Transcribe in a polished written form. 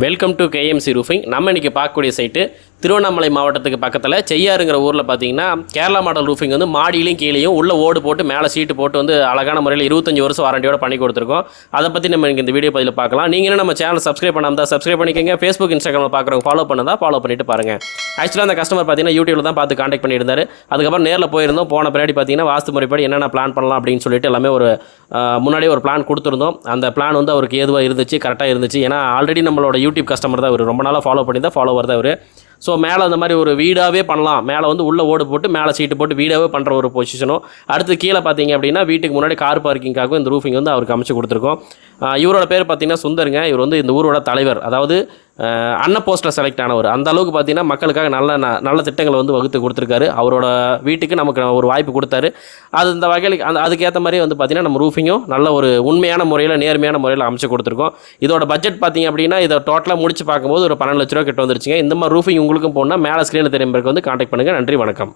Welcome to KMC roofing. நம்ம இன்றைக்கி பார்க்கக்கூடிய சைட்டு திருவண்ணாமலை மாவட்டத்துக்கு பக்கத்தில் செய்யாறுங்கிற ஊரில் பார்த்தீங்கன்னா கேரளா மாடல் ரூஃபிங் வந்து மாடியிலையும் கீழேயும் உள்ள ஓடு போட்டு மேலே சீட்டு போட்டு வந்து அழகான முறையில் 25 வருஷம் வாரண்டியோட பண்ணி கொடுத்துருக்கோம். அதை பற்றி நம்ம இன்றைக்கி இந்த வீடியோ பதிவில் பார்க்கலாம். நீங்கள் நம்ம சேனல் சப்ஸ்கிரைப் பண்ணாமல் சப்ஸ்கிரைப் பண்ணிக்கோங்க. ஃபேஸ்புக் இன்ஸ்டாகிராமில் பார்க்குறவங்க ஃபாலோ பண்ணிட்டு பாருங்கள். ஆக்சுவலாக அந்த கஸ்டமர் பார்த்தீங்கன்னா யூடியூப்ல தான் பார்த்து காண்டாக்ட் பண்ணியிருந்தார். அதுக்கப்புறம் நேரில் போயிருந்தோம். போன பின்னாடி பார்த்தீங்கன்னா வாஸ்து முறைப்படி என்னென்ன பிளான் பண்ணலாம் அப்படின்னு சொல்லிட்டு எல்லாமே முன்னாடியே ஒரு பிளான் கொடுத்துருந்தோம். அந்த பிளான் வந்து அவருக்கு ஏதுவாக இருந்துச்சு, கரெக்டாக இருந்துச்சு. ஏன்னா ஆல்ரெடி நம்மளோட யூடியூப் கஸ்டமர் தான் இவர், ரொம்ப நாளாக ஃபாலோ பண்ணி தான் ஃபாலோவர் தான் இவர். ஸோ மேலே அந்த மாதிரி ஒரு வீடாகவே பண்ணலாம், மேலே வந்து உள்ளே ஓடு போட்டு மேலே சீட்டு போட்டு வீடாகவே பண்ணுற ஒரு பொசிஷனும். அடுத்து கீழே பார்த்தீங்க அப்படின்னா வீட்டுக்கு முன்னாடி கார் பார்க்கிங்காகவும் இந்த ரூஃபிங் வந்து அவருக்கு அமைச்சு கொடுத்துருக்கோம். இவரோட பேர் பார்த்தீங்கன்னா சுந்தருங்க. இவர் வந்து இந்த ஊரோட தலைவர், அதாவது அன்ன போஸ்ட்டில் செலக்ட் ஆனவர். அந்த அளவுக்கு பார்த்தீங்கன்னா மக்களுக்காக நல்ல திட்டங்களை வந்து வகுத்து கொடுத்துருக்காரு. அவரோட வீட்டுக்கு நமக்கு ஒரு வாய்ப்பு கொடுத்தாரு. அது இந்த வகையில் அதுக்கேற்ற மாதிரி வந்து பார்த்திங்கன்னா நம்ம ரூஃபிங்கும் நல்ல ஒரு உண்மையான முறையில் நேர்மையான முறையில் அமைச்சு கொடுத்துருக்கோம். இதோட பட்ஜெட் பார்த்திங்க அப்படின்னா இதை டோட்டலாக முடிச்சு பார்க்கும்போது ஒரு 12 லட்ச ரூபா கிட்ட வந்துருச்சுங்க. இந்த மாதிரி ரூஃபிங் உங்களுக்கும் போனால் மேலே ஸ்க்ரீனில் தெரியும் வந்து கான்டாக்ட் பண்ணுங்கள். நன்றி, வணக்கம்.